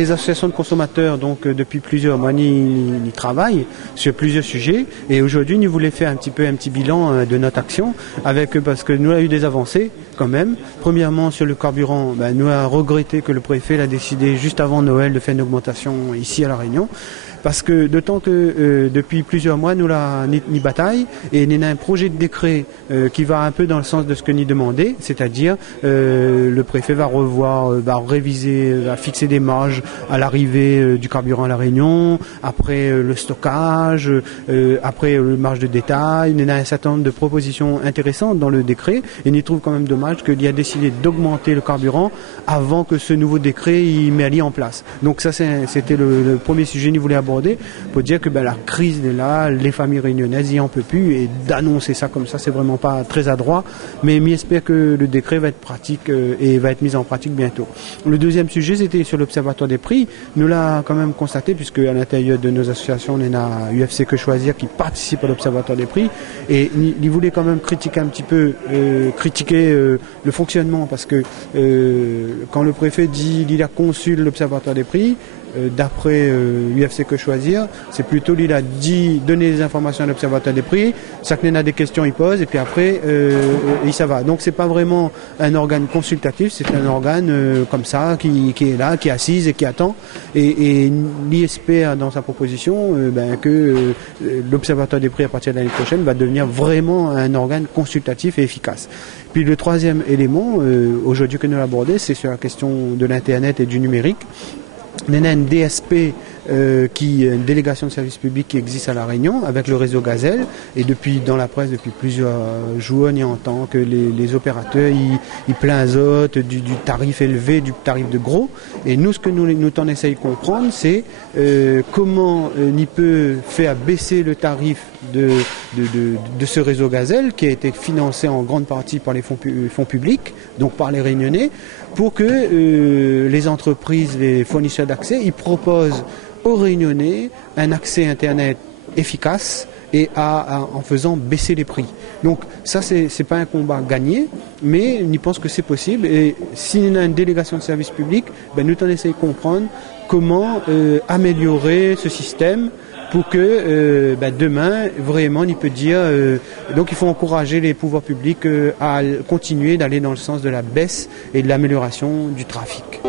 les associations de consommateurs, donc depuis plusieurs mois, n'y travaillent sur plusieurs sujets. Et aujourd'hui, nous voulons faire un petit bilan de notre action, parce que nous avons eu des avancées quand même. Premièrement, sur le carburant, nous avons regretté que le préfet l'a décidé juste avant Noël de faire une augmentation ici à La Réunion. Parce que d'autant que depuis plusieurs mois, nous n'y bataille et nous avons un projet de décret qui va un peu dans le sens de ce que nous demandons, c'est-à-dire le préfet va revoir, va réviser, va fixer des marges à l'arrivée du carburant à La Réunion, après le stockage, après le marge de détail. Nous avons un certain nombre de propositions intéressantes dans le décret et nous trouvons quand même dommage qu'il a décidé d'augmenter le carburant avant que ce nouveau décret y mette en place. Donc ça, c'était le premier sujet que nous voulions aborder pour dire que la crise est là, les familles réunionnaises y en peuvent plus et d'annoncer ça comme ça, c'est vraiment pas très adroit, mais j'espère que le décret va être pratique et va être mis en pratique bientôt. Le deuxième sujet, c'était sur l'observatoire des prix. Nous l'avons quand même constaté, puisque à l'intérieur de nos associations, on a UFC Que Choisir qui participe à l'observatoire des prix et il voulait quand même critiquer un petit peu le fonctionnement, parce que quand le préfet dit qu'il a conçu l'observatoire des prix, d'après UFC Que Choisir, c'est plutôt lui, il a dit donner des informations à l'observateur des prix, ça que a des questions, il pose et puis après et ça va. Donc c'est pas vraiment un organe consultatif, c'est un organe comme ça qui est là, qui est assise et qui attend et il espère dans sa proposition que l'observateur des prix à partir de l'année prochaine va devenir vraiment un organe consultatif et efficace. Puis le troisième élément aujourd'hui que nous allons aborder, c'est sur la question de l'internet et du numérique. On a une DSP une délégation de service public qui existe à La Réunion avec le réseau Gazelle et dans la presse depuis plusieurs jours on entend que les opérateurs ils plaintent du tarif élevé, du tarif de gros, et nous ce que nous t'en essayons de comprendre c'est comment on peut faire baisser le tarif de ce réseau Gazelle qui a été financé en grande partie par les fonds publics, donc par les Réunionnais, pour que les entreprises, les fournisseurs d'accès, ils proposent aux Réunionnais un accès Internet efficace et en faisant baisser les prix. Donc ça, c'est pas un combat gagné, mais on y pense que c'est possible. Et si on a une délégation de service public, nous t'en essayons de comprendre comment améliorer ce système pour que demain, vraiment, il peut dire... donc il faut encourager les pouvoirs publics à continuer d'aller dans le sens de la baisse et de l'amélioration du trafic.